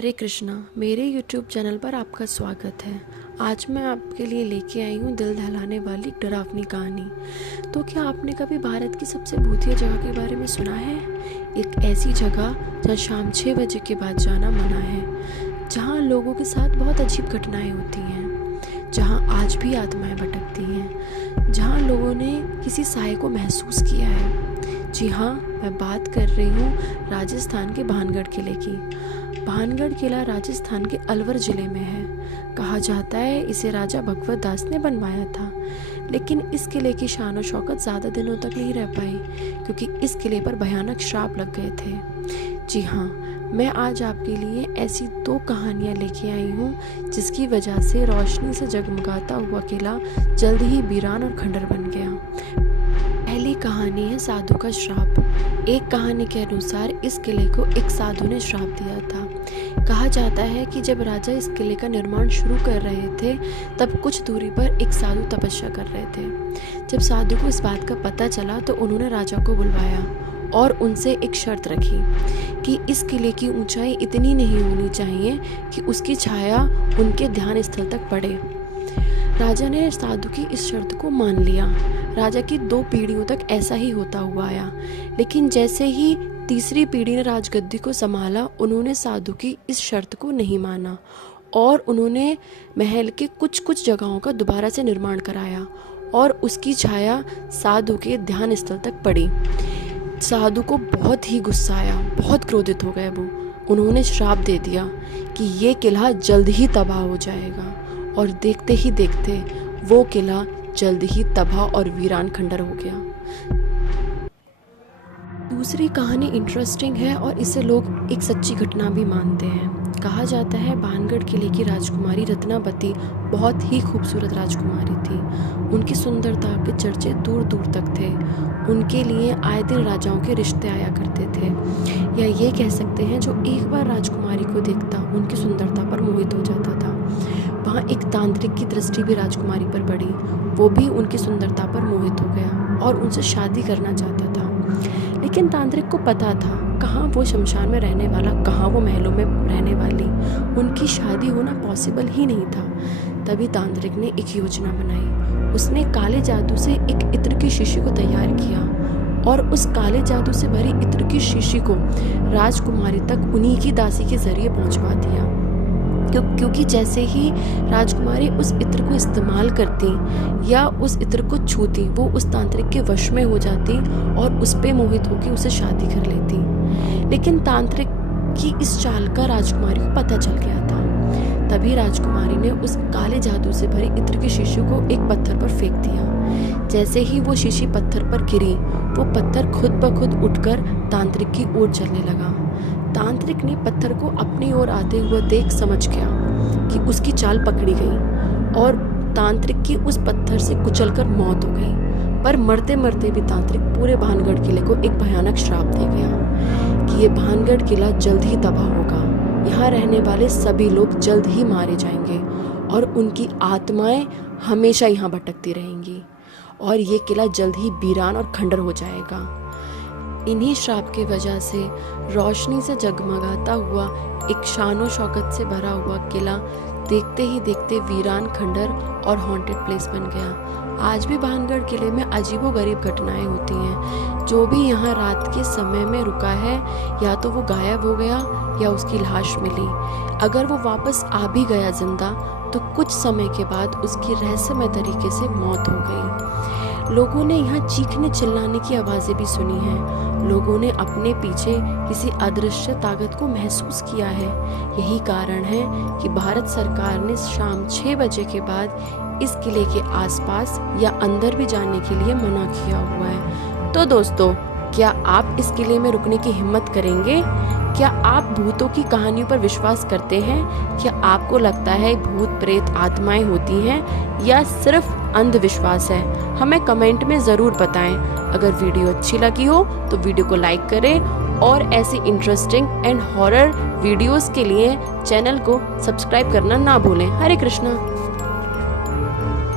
हरे कृष्णा। मेरे YouTube channel पर आपका स्वागत है। आज मैं आपके लिए लेके आई हूँ दिल दहलाने वाली डरावनी कहानी। तो क्या आपने कभी भारत की सबसे भूतिया जगह के बारे में सुना है? एक ऐसी जगह जहाँ शाम 6 बजे के बाद जाना मना है, जहाँ लोगों के साथ बहुत अजीब घटनाएं होती हैं, जहाँ आज भी आत्माएं भटकती हैं, जहाँ लोगों ने किसी साए को महसूस किया है। जी हाँ, मैं बात कर रही हूँ राजस्थान के भानगढ़ किले की। भानगढ़ किला राजस्थान के अलवर जिले में है। कहा जाता है इसे राजा भगवत दास ने बनवाया था, लेकिन इस किले की शान और शौकत ज़्यादा दिनों तक नहीं रह पाई, क्योंकि इस किले पर भयानक श्राप लग गए थे। जी हाँ, मैं आज आपके लिए ऐसी 2 कहानियाँ लेके आई हूँ जिसकी वजह से रोशनी से जगमगाता हुआ किला जल्द ही वीरान और खंडर बन गया। पहली कहानी है साधु का श्राप। एक कहानी के अनुसार इस किले को एक साधु ने श्राप दिया था। कहा जाता है कि जब राजा इस किले का निर्माण शुरू कर रहे थे, तब कुछ दूरी पर एक साधु तपस्या कर रहे थे। जब साधु को इस बात का पता चला तो उन्होंने राजा को बुलवाया और उनसे एक शर्त रखी कि इस किले की ऊंचाई इतनी नहीं होनी चाहिए कि उसकी छाया उनके ध्यान स्थल तक पड़े। राजा ने साधु की इस शर्त को मान लिया। राजा की 2 पीढ़ियों तक ऐसा ही होता हुआ आया, लेकिन जैसे ही तीसरी पीढ़ी ने राजगद्दी को संभाला, उन्होंने साधु की इस शर्त को नहीं माना और उन्होंने महल के कुछ जगहों का दोबारा से निर्माण कराया और उसकी छाया साधु के ध्यान स्थल तक पड़ी। साधु को बहुत ही गुस्सा आया, बहुत क्रोधित हो गए वो। उन्होंने श्राप दे दिया कि ये किला जल्द ही तबाह हो जाएगा, और देखते ही देखते वो किला जल्द ही तबाह और वीरान खंडर हो गया। दूसरी कहानी इंटरेस्टिंग है और इसे लोग एक सच्ची घटना भी मानते हैं। कहा जाता है भानगढ़ किले की राजकुमारी रत्नावती बहुत ही खूबसूरत राजकुमारी थी। उनकी सुंदरता के चर्चे दूर दूर तक थे। उनके लिए आए दिन राजाओं के रिश्ते आया करते थे, या ये कह सकते हैं जो एक बार राजकुमारी को देखता उनकी सुंदरता पर मोहित हो जाता था। वहाँ एक तांत्रिक की दृष्टि भी राजकुमारी पर पड़ी। वो भी उनकी सुंदरता पर मोहित हो गया और उनसे शादी करना चाहता था, लेकिन तांत्रिक को पता था कहाँ वो शमशान में रहने वाला, कहाँ वो महलों में रहने वाली। उनकी शादी होना पॉसिबल ही नहीं था। तभी तांत्रिक ने एक योजना बनाई। उसने काले जादू से एक इत्र की शीशी को तैयार किया और उस काले जादू से भरी इत्र की शीशी को राजकुमारी तक उन्हीं की दासी के जरिए पहुंचवा दिया। क्योंकि जैसे ही राजकुमारी उस इत्र को इस्तेमाल करती या उस इत्र को छूती, वो उस तांत्रिक के वश में हो जाती और उस पे मोहित होकर उसे शादी कर लेती। लेकिन तांत्रिक की इस चाल का राजकुमारी को पता चल गया था। तभी राजकुमारी ने उस काले जादू से भरी इत्र की शीशी को एक पत्थर पर फेंक दिया। जैसे ही वो शीशी पत्थर पर गिरी, वो पत्थर खुद ब खुद उठकर तांत्रिक की ओर चलने लगा। तांत्रिक ने पत्थर को अपनी ओर आते हुए देख समझ गया कि उसकी चाल पकड़ी गई और तांत्रिक की उस पत्थर से कुचलकर मौत हो गई। पर मरते मरते भी तांत्रिक पूरे भानगढ़ किले को एक भयानक श्राप दे गया कि ये भानगढ़ किला जल्द ही तबाह होगा। यहाँ रहने वाले सभी लोग जल्द ही मारे जाएंगे और उनकी आत्माएं हमेशा यहाँ भटकती रहेंगी और ये किला जल्द ही वीरान और खंडर हो जाएगा। इन्हीं श्राप की वजह से रोशनी से जगमगाता हुआ एक शानो शौकत से भरा हुआ किला देखते ही देखते वीरान खंडर और हॉन्टेड प्लेस बन गया। आज भी भानगढ़ किले में अजीबोगरीब घटनाएं होती हैं। जो भी यहाँ रात के समय में रुका है, या तो वो गायब हो गया या उसकी लाश मिली। अगर वो वापस आ भी गया जिंदा, तो कुछ समय के बाद उसकी रहस्यमय तरीके से मौत हो गई। लोगों ने यहाँ चीखने चिल्लाने की आवाज़ें भी सुनी हैं। लोगों ने अपने पीछे किसी अदृश्य ताकत को महसूस किया है। यही कारण है कि भारत सरकार ने शाम 6 बजे के बाद इस किले के आसपास या अंदर भी जाने के लिए मना किया हुआ है। तो दोस्तों, क्या आप इस किले में रुकने की हिम्मत करेंगे? क्या आप भूतों की कहानियों पर विश्वास करते हैं? क्या आपको लगता है भूत प्रेत आत्माएं होती हैं या सिर्फ अंधविश्वास है? हमें कमेंट में ज़रूर बताएं। अगर वीडियो अच्छी लगी हो तो वीडियो को लाइक करें और ऐसी इंटरेस्टिंग एंड हॉरर वीडियोस के लिए चैनल को सब्सक्राइब करना ना भूलें। हरे कृष्णा।